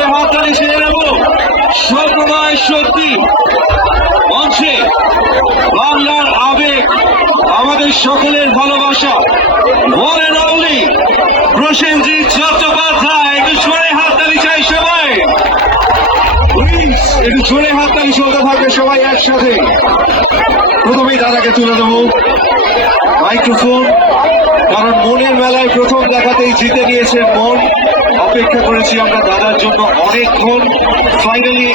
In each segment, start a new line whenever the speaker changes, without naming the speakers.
সরে হাত তালি ছেড়ে নেব সর্বময় শক্তি মঞ্চে বাংলার আবেগ, আমাদের সকলের ভালোবাসা। বলে রাউলি প্রসেনজিৎ চট্টোপাধ্যায়, একটু সরে হাত তালি চাই সবাই। একটু সরে হাত তালি চলতে থাকবে সবাই একসাথে। প্রথমেই দাদাকে তুলে দেবো। মাইক্রোফোন, কারণ মনের মেলায় প্রথম দেখাতেই জিতে নিয়েছে মন। অপেক্ষা করেছি আমরা দাদার জন্য অনেকক্ষণ। ফাইনালি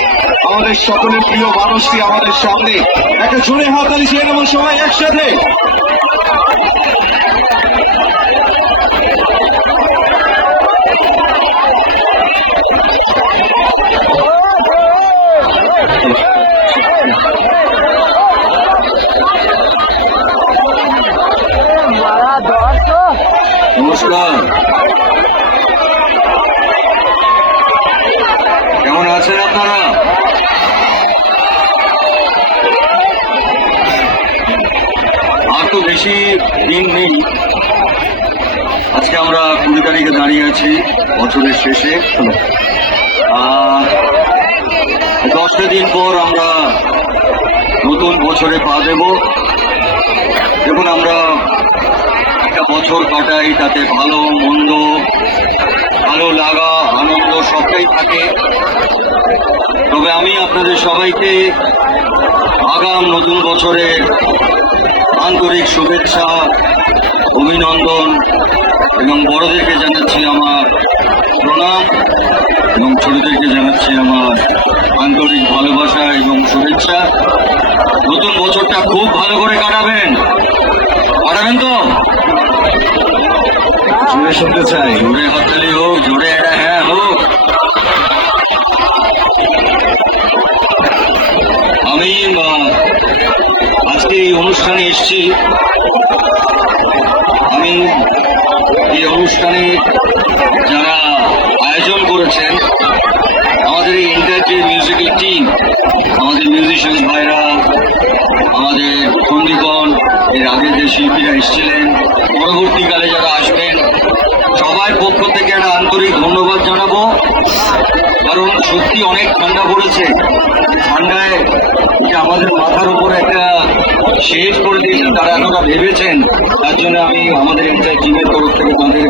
আমাদের সকলের প্রিয় মানুষটি আমাদের সামনে। একটা জোরে হাতালি চেয়ে নেব সবাই একসাথে। কেমন আছেন আপনারা? আর তো বেশি দিন নেই। আজকে আমরা কুড়ি তারিখে দাঁড়িয়ে আছি বছরের শেষে। দশটা দিন পর আমরা নতুন বছরে পা দেব। দেখুন, আমরা বছর কাটাই, তাতে ভালো, মন্দ, ভালো লাগা, আনন্দ সবটাই থাকে। তবে আমি আপনাদের সবাইকে আগাম নতুন বছরের আন্তরিক শুভেচ্ছা, অভিনন্দন এবং বড়দেরকে জানাচ্ছি আমার প্রণাম এবং ছোটদেরকে জানাচ্ছি আমার আন্তরিক ভালোবাসা এবং শুভেচ্ছা। নতুন বছরটা খুব ভালো করে কাটাবেন। কাটাবেন তো? জোরে শুনতে চাই। জোরে হাততালি হোক জোরে একটা হ্যাঁ হোক। আমি আজকে এই অনুষ্ঠানে এসেছি। আমি এই অনুষ্ঠানে যারা আয়োজন করেছেন, আমাদের এই ইন্টার যে মিউজিক্যাল টিম আমাদের মিউজিশিয়ান ভাইরা, আমাদের সন্দীপন এর আগে যে শিল্পীরা এসেছিলেন, পরবর্তীকালে যারা আসবেন ঠান্ডা পড়েছে। ঠান্ডায় যে আমাদের মাথার উপর একটা শেষ করে দিয়েছেন তারা এতটা ভেবেছেন, তার জন্য আমি আমাদের একটা জিমের তরফ থেকে তাদের